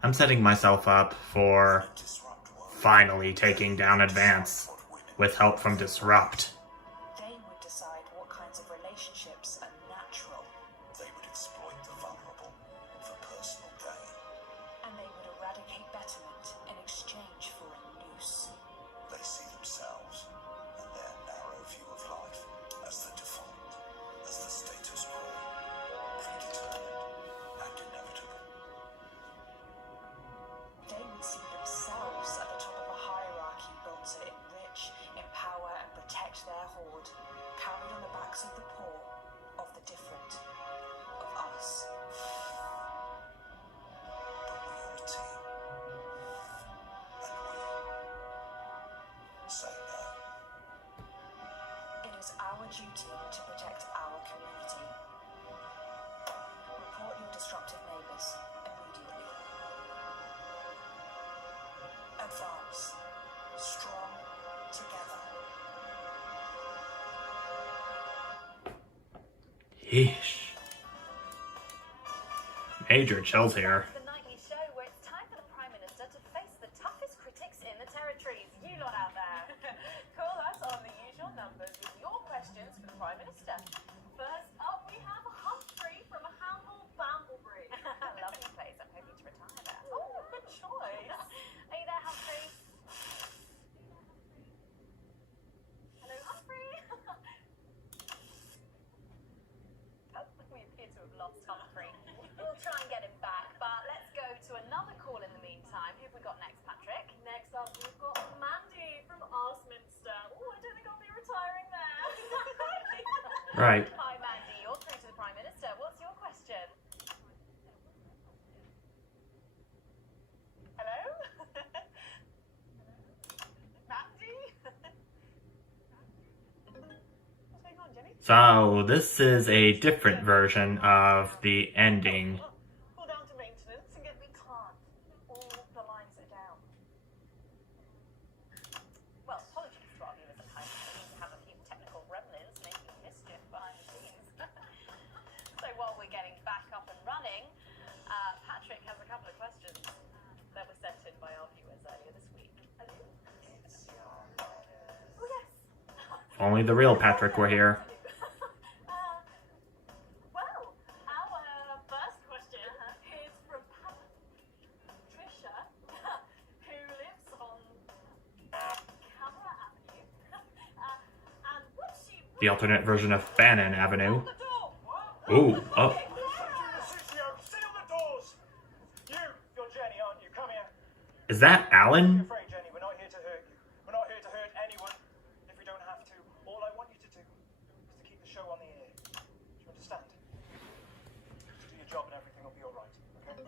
I'm setting myself up for Disrupt world. finally taking down Advance. What women with help from Disrupt. They would decide what kinds of relationships are natural, They would exploit the vulnerable for personal gain. and they would eradicate betterment in exchange for a noose. They see themselves and their narrow view of life as the default, as the status quo, predetermined and inevitable. They would see themselves at the top of a hierarchy built to enrich, empower, and protect their horde, carried on the backs of the poor, of the different, of us. But we are a team. And we say no. It is our duty to protect our community. Report your disruptive neighbors immediately. Advance. Strong together. Yeesh. Major chills here. The nightly show where it's time for the Prime Minister to face the toughest critics in the territories. You lot out there. Call us on the usual numbers with your questions for the Prime Minister. First up, we have Humphrey from Hamble Bamblebury. Lovely place. I'm hoping to retire there. Oh, good choice. Are you there, Humphrey? Hello, Humphrey. Oh, we appear to have lost Humphrey. We'll try and get him back, but let's go to another call in the meantime. Who have we got next, Patrick? Next up, we've got Mandy from Arsminster. Oh, I don't think I'll be retiring there. Right. Hi, Mandy. You're through to the Prime Minister. What's your question? Hello? Mandy? What's going on, Jenny? So, this is a different version of the ending. Pull down to maintenance and get me. We can't. All the lines are down. Well, apologies to our viewers at home. We seem to have a few technical gremlins making mischief behind the scenes. So while we're getting back up and running, Patrick has a couple of questions that were sent in by our viewers earlier this week. Oh, yes. If only the real Patrick were here. Well, our first question is from Patricia, who lives on Camera Avenue. And what's she... The alternate version of Bannon Avenue. The door! Ooh, oh. Lucio, seal the doors! You're Jenny, aren't you? Come here. Is that Alan? Be afraid, Jenny. We're not here to hurt you. We're not here to hurt anyone if we don't have to. All I want you to do is to keep the show on the air. Do you understand? Just do your job and everything will be alright, okay? Don't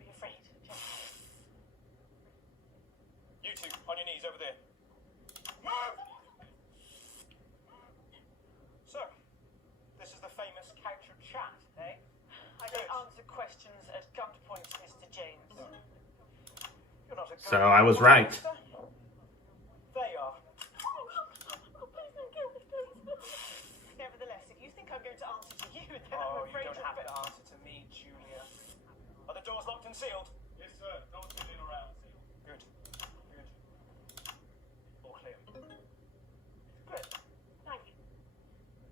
be afraid, Jenny. You two, on your knees over there. Move! So, this is the famous couch of chat, eh? I don't answer questions at gunpoint, Mr. James. You're not a So I was right. They are. Please don't kill me, please. Nevertheless, if you think I'm going to answer to you, then Oh, I'm you afraid don't have to answer to me, Julia. Are the doors locked and sealed? Yes, sir. Don't get in around. Good. Good. All clear. Good. Thank you.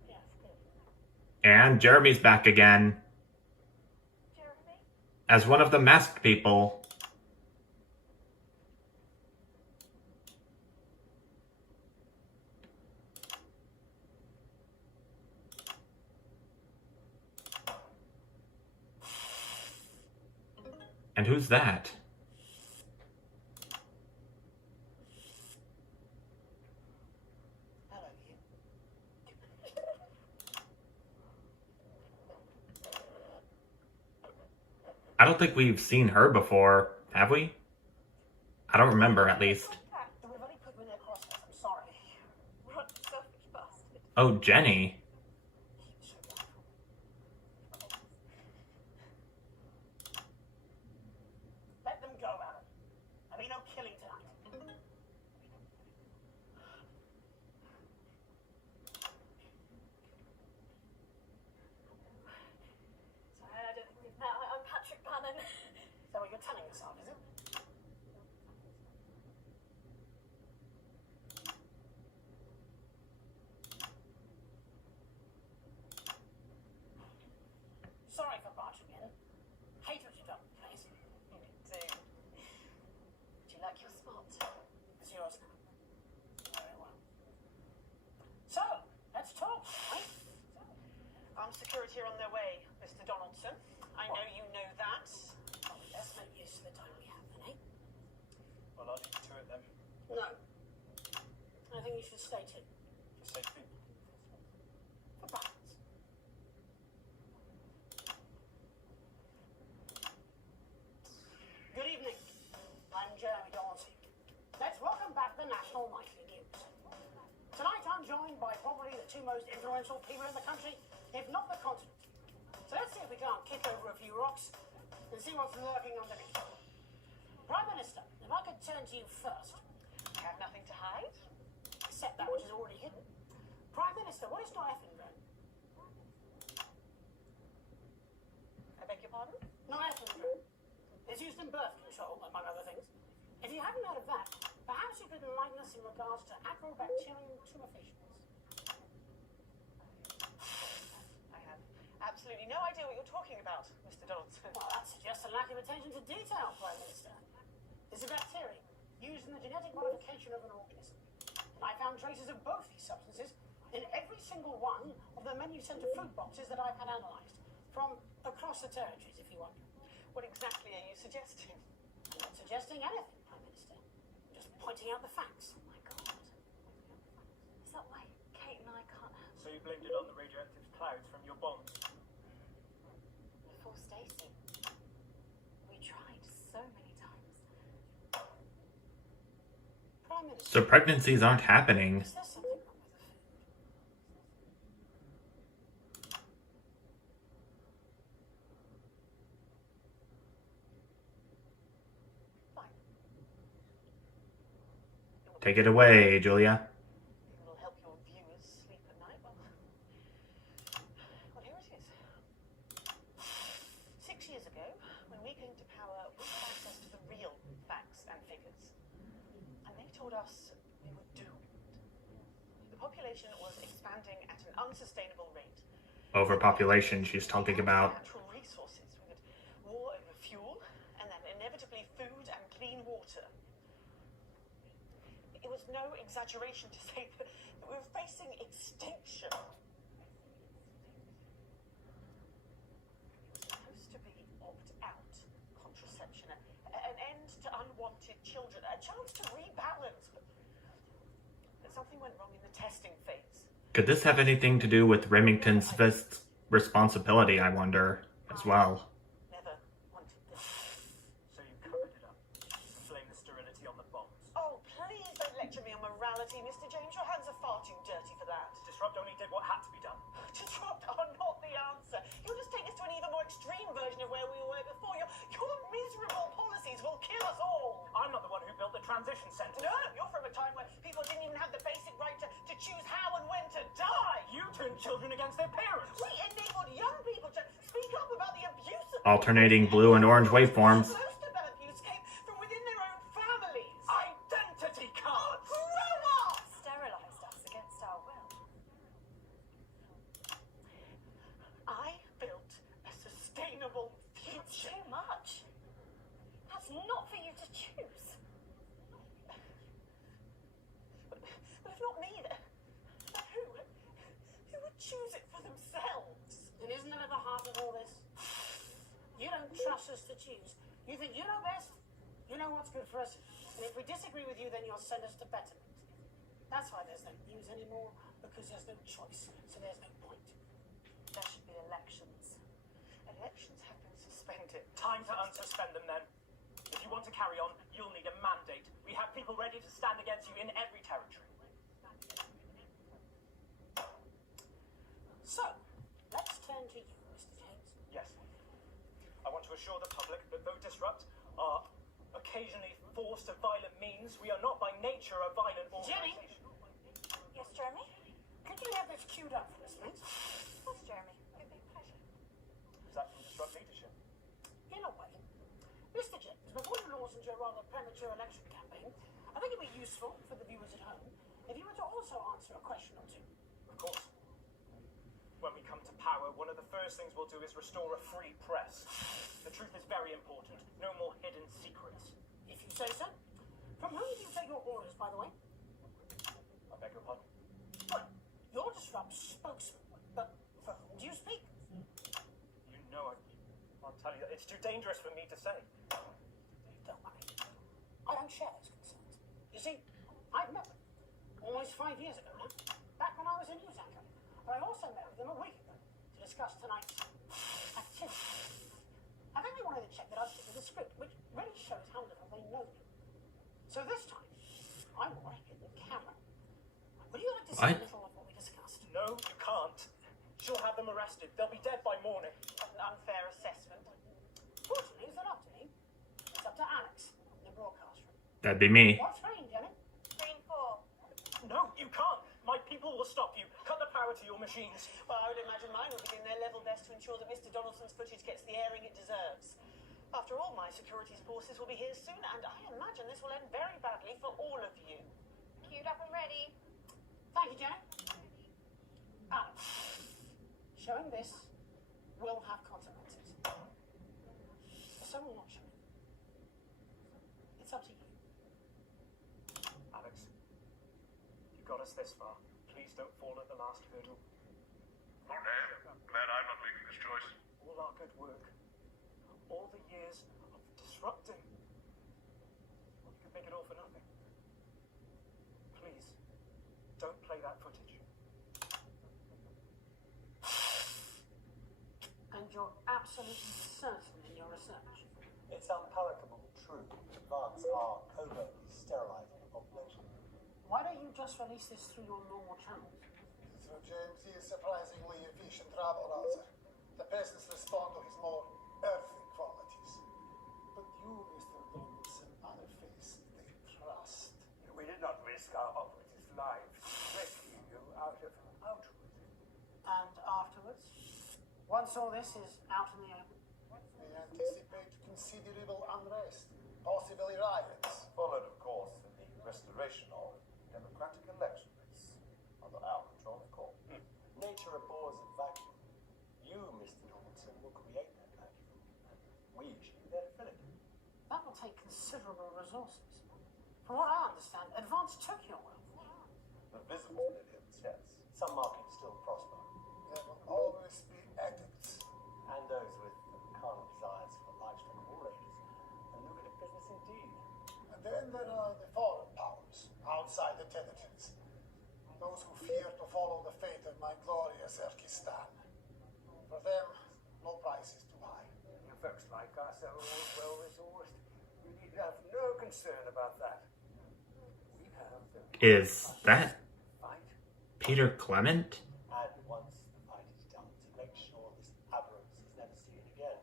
Yes, good. And Jeremy's back again Jeremy? as one of the masked people. And who's that? Hello, you. I don't think we've seen her before, have we? I don't remember, at least. We've only put them in their crosshairs. I'm sorry. What a selfish bastard. Oh, Jenny. Let them go, Alan. I mean, no killing tonight. Sorry, I don't think we've met. I'm Patrick Bannon. So what you're telling yourself, is it? security are on their way, Mr. Donaldson. I know you know that. Oh, let's make use of the time we have, then, eh? Well, I'll leave you to it then. No. I think you should stay tuned. For safety. For balance. Good evening. I'm Jeremy Donaldson. Let's welcome back the National Nightly News. Tonight I'm joined by probably the two most influential people in the country, if not the continent. So let's see if we can't kick over a few rocks and see what's lurking underneath. Prime Minister, if I could turn to you first. I have nothing to hide. Except that which is already hidden. Prime Minister, what is norepinephrine? I beg your pardon? Norepinephrine. It's used in birth control, among other things. If you haven't heard of that, perhaps you could enlighten us in regards to Agrobacterium tumefaciens. I have absolutely no idea what you're talking about, Mr. Donaldson. Well, that suggests a lack of attention to detail, Prime Minister. It's a bacterium used in the genetic modification of an organism. And I found traces of both these substances in every single one of the menu centre food boxes that I've had analysed, from across the territories, if you wonder. What exactly are you suggesting? I'm not suggesting anything, Prime Minister. Just pointing out the facts. Oh my god. Is that why Kate and I can't have So you blamed it on the radioactive clouds from your bombs? before Stacy? We tried so many times. Prime Minister, So pregnancies aren't happening. is there something wrong with the food? Take it away, Julia. It will help your viewers sleep at night. Well, here it is. 6 years ago, when we came to power, we had access to the real facts and figures. And they told us we were doomed. The population was expanding at an unsustainable rate. Overpopulation she's talking about. Natural resources. We had war over fuel, and then inevitably food and clean water. It was no exaggeration to say that we were facing extinction. It was supposed to be opt-out contraception, an end to unwanted children, a chance to rebalance. But something went wrong in the testing phase. Could this have anything to do with Remington Smith's responsibility, I wonder, as well? Never wanted this. So you covered it up. To blame the sterility on the bombs. Oh, please don't lecture me on morality, Mr. James. Your hands are far too dirty for that. Disrupt only did what had to be done. Disrupt are not the answer. You'll just take us to an even more extreme version of where we were before. Your miserable policies will kill us all. I'm not the one who built the transition centre. No, you're from a time where people didn't even have the basic right to choose how and when to die. You turned children against their parents. We enabled young people to speak up about the abuse of Alternating blue and orange waveforms. Most of that abuse came from within their own families. Identity cards! Grow up! sterilised us against our will? I built a sustainable future. Too much. That's not for you to choose. But if not me, then who? Who would choose it for themselves? And isn't that at the heart of all this? You don't trust us to choose. You think you know best, you know what's good for us, and if we disagree with you, then you'll send us to betterment. That's why there's no news anymore, because there's no choice, so there's no point. There should be elections. Elections have been suspended. Time to unsuspend them then. If you want to carry on, you'll need a mandate. We have people ready to stand against you in every territory. So, let's turn to you, Mr. James. Yes. I want to assure the public that though Disrupt are occasionally forced to violent means, we are not by nature a violent Jenny? organisation. Yes, Jeremy? Could you have this queued up for us, please? Yes, Jeremy. It'd be a pleasure. Is that from Disrupt leadership? In a way. Mr. James, before you launch into your rather premature election campaign, I think it'd be useful for the viewers at home if you were to also answer a question or two. Of course. When we come to power, one of the first things we'll do is restore a free press. The truth is very important. No more hidden secrets. If you say so. From whom do you take your orders, by the way? I beg your pardon. Well, you're Disrupt's spokesman, but for whom do you speak? tell you that. It's too dangerous for me to say. Don't worry. I don't share those concerns. You see, I've met them almost 5 years ago now, back when I was a news anchor. But I also met with them a week ago to discuss tonight's activity. I think they wanted to check that I'd stick with the script, which really shows how little they know me. So this time, I want to hit the camera. Would you like to see a little of what we discussed? No, you can't. She'll have them arrested. They'll be dead by morning. That's an unfair assessment. Fortunately, it's not up to me. It's up to Alex, the broadcast room. That'd be me. What screen, Jenny? Screen 4. No, you can't. My people will stop you. Cut the power to your machines. Well, I would imagine mine will be doing their level best to ensure that Mr. Donaldson's footage gets the airing it deserves. After all, my security forces will be here soon, and I imagine this will end very badly for all of you. Queued up and ready. Thank you, Jenny. Alex, showing this will have consequences. For someone not showing, it's up to you. Alex, you got us this far. Please don't fall at the last hurdle. Okay, glad I'm not making this choice. All our good work, all the years of disrupting, well, you could make it all for nothing. Please, don't play that footage. And you're absolutely certain in your research. It's unpalatable true. Advance are covertly sterilizing the population. Why don't you just release this through your normal channels? Through James, he is surprisingly efficient rabble-rouser. The peasants respond to his more earthy qualities. But you, Mr. Donaldson, are a face they trust. We did not risk our operatives' lives rescuing you out of Outwood. And afterwards, once all this is out in the open, We anticipate considerable unrest, possibly riots. Followed, of course, in the restoration of democratic elections under our control, of course. Nature abhors a vacuum. You, Mr. Donaldson, will create that vacuum. We should be there to fill it. that will take considerable resources. From what I understand, Advance took your wealth. The visible millions, yes. Some markets still prosper. There will always be addicts. And those with carnal desires for livestock of all ages. A lucrative business indeed. And then there are the foreign powers, outside intelligence. Those who fear to follow the fate of my glorious Erkistan. For them, no price is too high. You folks like us are all well resourced. You need have no concern about that. We have the Is that fight. Peter Clement? And once the fight is done, to make sure this aberrance is never seen again,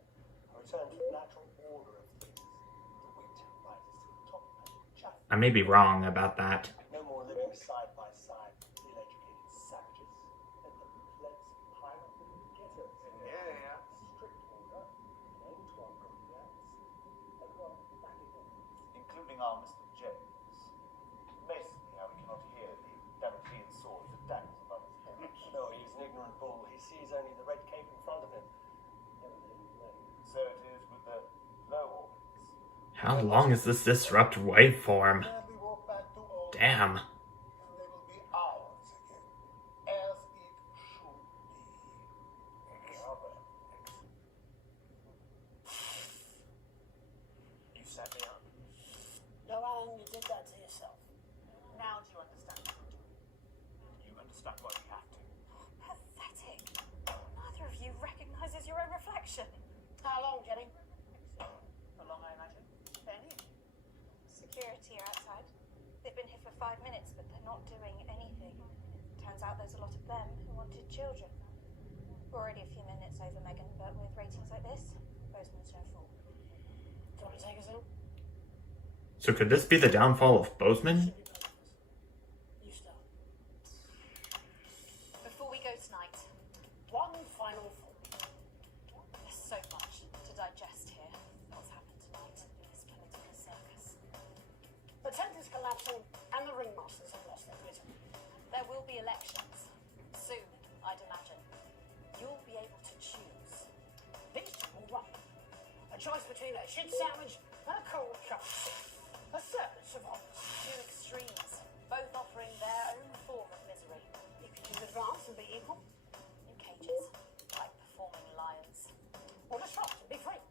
a return to the natural order of things. The wheat rises to the top and the chaff. I may be wrong about that. No more living side by side with ill-educated savages. Let the plebs pile up in the ghettos. Yeah. Strict order, an end to our comrades. Everyone back again. Including our Mr. James. Amazes me how we cannot hear the Damoclean sword that dangles above his head. No, he's an ignorant bull. He sees only the red cape in front of him. Never let him play. So it is with the low organs. How long is this disrupt waveform? Gladly walk back to old, Damn. and they will be ours again, as it should be. You set me up. No, Alan, you did that to yourself. Now do you understand what you're doing? You understand why we have to. Pathetic. Neither of you recognizes your own reflection. How long, Jenny? For long, I imagine. Fair news. Security are outside. They've been here for 5 minutes, but they're not doing anything. Turns out there's a lot of them who wanted children. We're already a few minutes over, Megan, but with ratings like this, Bozeman's no fool. Do you want to take us in? So could this be the downfall of Bozeman? Should be both of us. You start. Before we go tonight, One final thought. there's so much to digest here. What's happened tonight in this political circus. The tent is collapsing, and the ringmasters have lost their wisdom. There will be elections. Soon, I'd imagine. You'll be able to choose. These two will run. A choice between a shit sandwich and a cold cup of soup. A certain survivors. Two extremes, both offering their own form of misery. You can choose Advance and be equal, In cages, like performing lions. or disrupt and be free.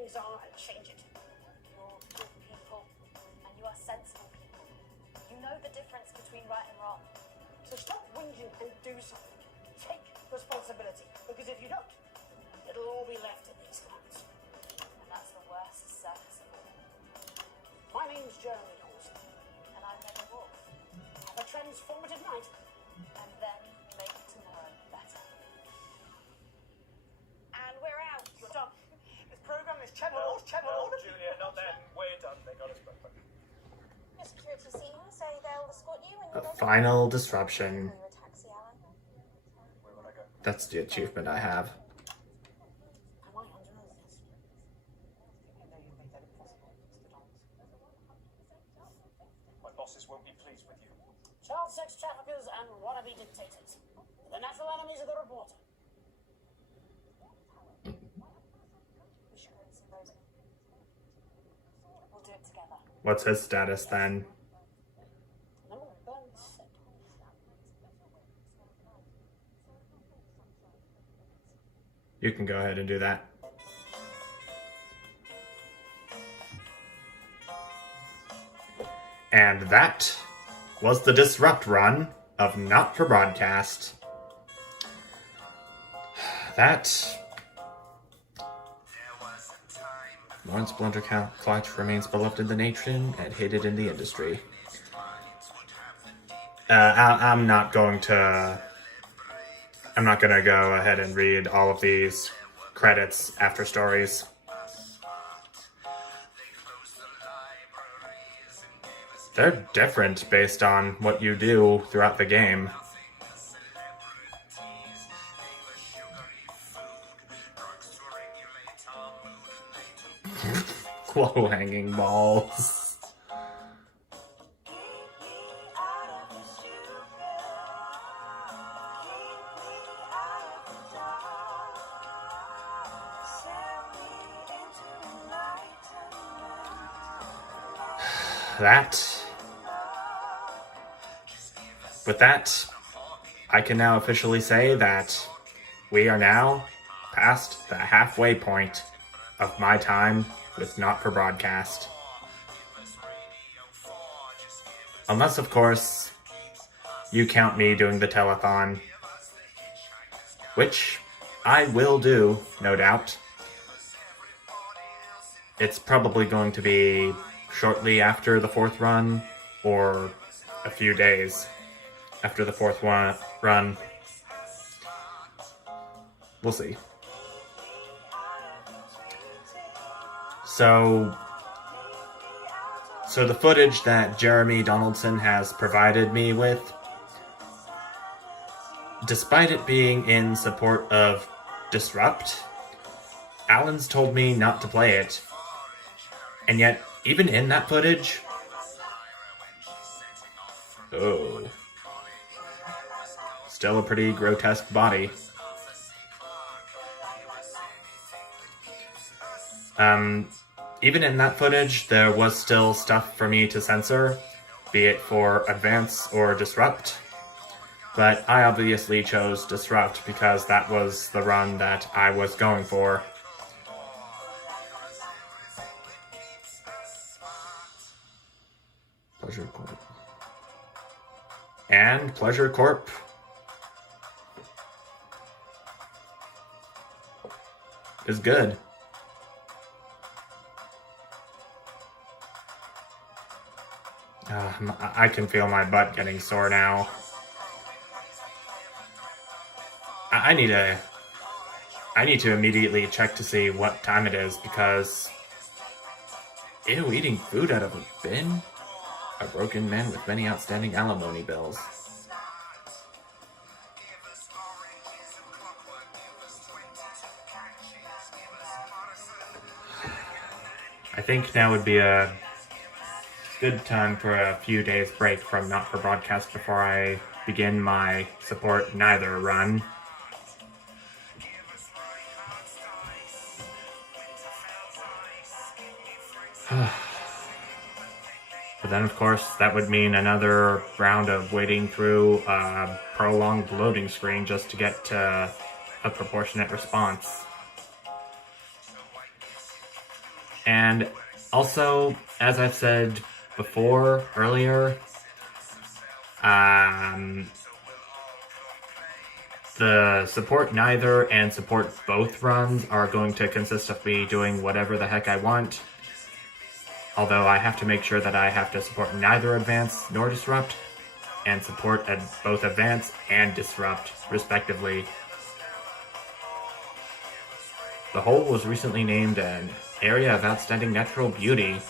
things are and change it. You're good people, and you are sensible people. You know the difference between right and wrong. So stop whinging and do something. Take responsibility, because if you don't, it'll all be left in these hands. And that's the worst circus of all. My name's Jeremy Donaldson. And I'm Megan Wolf. Have a transformative night. And then make tomorrow better. And we're out. You're done. This program is checked. Julia, not then. We're done. They got us both. Your security team say they'll escort you when A you're ready. final disruption. You're a taxi, Alan. Where would I go? That's the achievement I have. Am I under arrest? You know you made that impossible, Mr. Donaldson. My bosses won't be pleased with you. Child sex traffickers and wannabe dictators. The natural enemies of the reporter. We should go and see Rosie. We'll do it together. What's his status then? Number one set. You can go ahead and do that. And that was the Disrupt run of Not for Broadcast. That... Lawrence Blunderclotch remains beloved in the nation and hated in the industry. I'm not going to go ahead and read all of these credits after stories. They're different based on what you do throughout the game. Whoa, hanging balls. With that, I can now officially say that we are now past the halfway point of my time with Not for Broadcast. Unless, of course, you count me doing the telethon, which I will do, no doubt. It's probably going to be shortly after the fourth run, or a few days after the fourth run. We'll see. So the footage that Jeremy Donaldson has provided me with, despite it being in support of Disrupt, Alan's told me not to play it. And yet, even in that footage... Oh. Still a pretty grotesque body. Even in that footage, there was still stuff for me to censor, be it for Advance or Disrupt. But I obviously chose Disrupt because that was the run that I was going for. Pleasure Corp. And Pleasure Corp is good. I can feel my butt getting sore now. I need to immediately check to see what time it is because... Ew, eating food out of a bin? A broken man with many outstanding alimony bills. I think now would be a good time for a few days break from Not for Broadcast before I begin my Support Neither run. But then, of course, that would mean another round of wading through a prolonged loading screen just to get to a proportionate response. And also, as I've said before, earlier, the support neither and support both runs are going to consist of me doing whatever the heck I want. Although I have to make sure that I have to support neither Advance nor Disrupt, and support both Advance and Disrupt, respectively. The whole was recently named an Area of Outstanding Natural Beauty.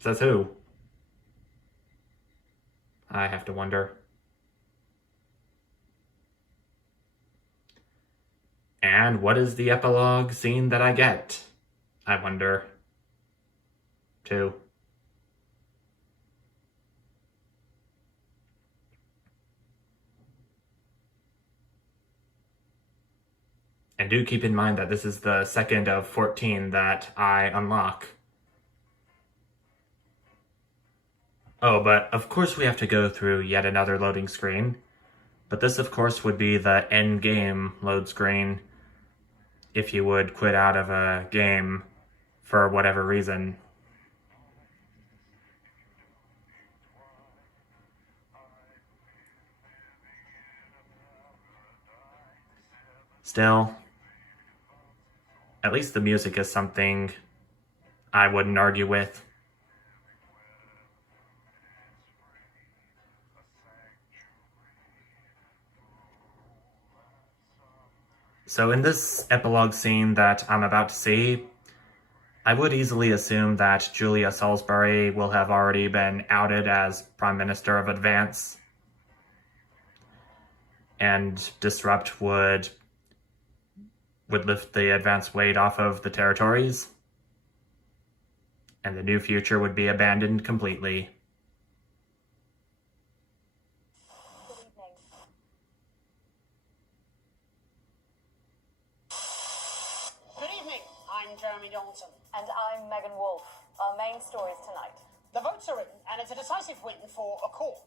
Says who? I have to wonder. And what is the epilogue scene that I get? I wonder. Too. And do keep in mind that this is the second of 14 that I unlock. Oh, but of course we have to go through yet another loading screen. But this, of course, would be the end game load screen if you would quit out of a game for whatever reason. Still, at least the music is something I wouldn't argue with. So in this epilogue scene that I'm about to see, I would easily assume that Julia Salisbury will have already been outed as Prime Minister of Advance, and Disrupt would lift the Advance weight off of the territories, and the New Future would be abandoned completely. Good evening. I'm Jeremy Johnson. And I'm Megan Wolf. Our main stories tonight. The votes are in, and it's a decisive win for Accord.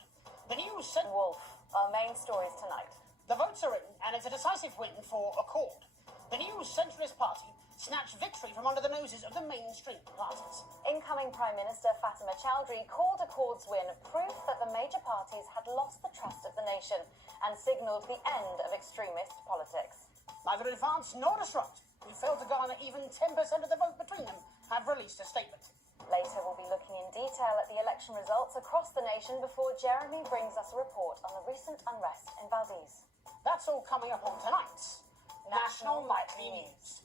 The new Wolf. Our main stories tonight. The votes are in, and it's a decisive win for Accord. The new centralist party snatched victory from under the noses of the mainstream parties. Incoming Prime Minister Fatima Chowdhury called Accord's win proof that the major parties had lost the trust of the nation and signalled the end of extremist politics. Neither Advance nor Disrupt, who failed to garner even 10% of the vote between them, have released a statement. Later, we'll be looking in detail at the election results across the nation before Jeremy brings us a report on the recent unrest in Valdez. That's all coming up on tonight's National Nightly News.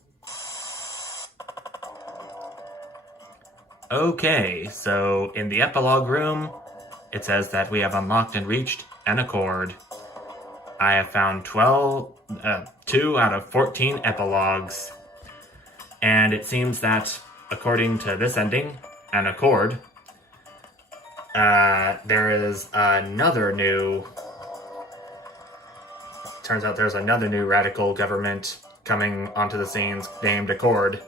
Okay, so in the epilogue room, it says that we have unlocked and reached an accord. I have found 2 out of 14 epilogues. And it seems that, according to this ending, an accord, there is another new... Turns out there's another new radical government coming onto the scenes named Accord.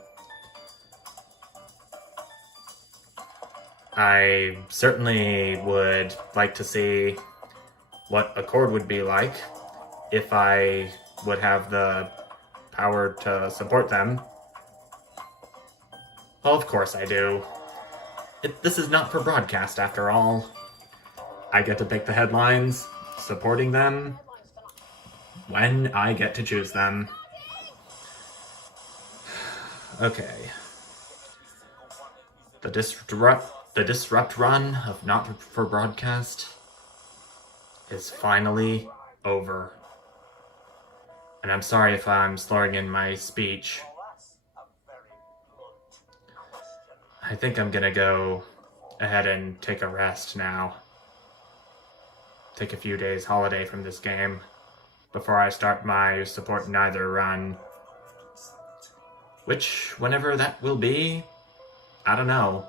I certainly would like to see what Accord would be like if I would have the power to support them. Well, of course I do. This is not for broadcast, after all. I get to pick the headlines, supporting them when I get to choose them. Okay. The disrupt run of Not For Broadcast is finally over. And I'm sorry if I'm slurring in my speech. I think I'm gonna go ahead and take a rest now. Take a few days holiday from this game before I start my Support Neither run. Which, whenever that will be, I don't know.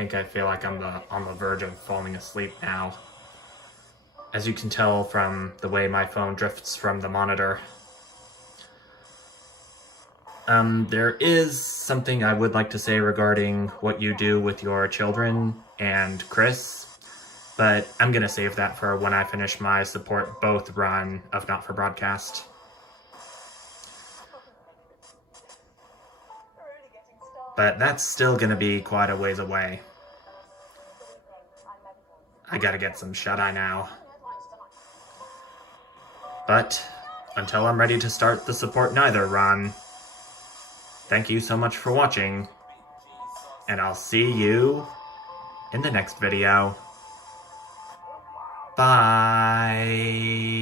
I feel like I'm on the verge of falling asleep now. As you can tell from the way my phone drifts from the monitor. There is something I would like to say regarding what you do with your children and Chris, but I'm gonna save that for when I finish my Support Both run of Not For Broadcast. But that's still gonna be quite a ways away. I gotta get some shut-eye now. But until I'm ready to start the Support Neither run, thank you so much for watching, and I'll see you in the next video. Bye!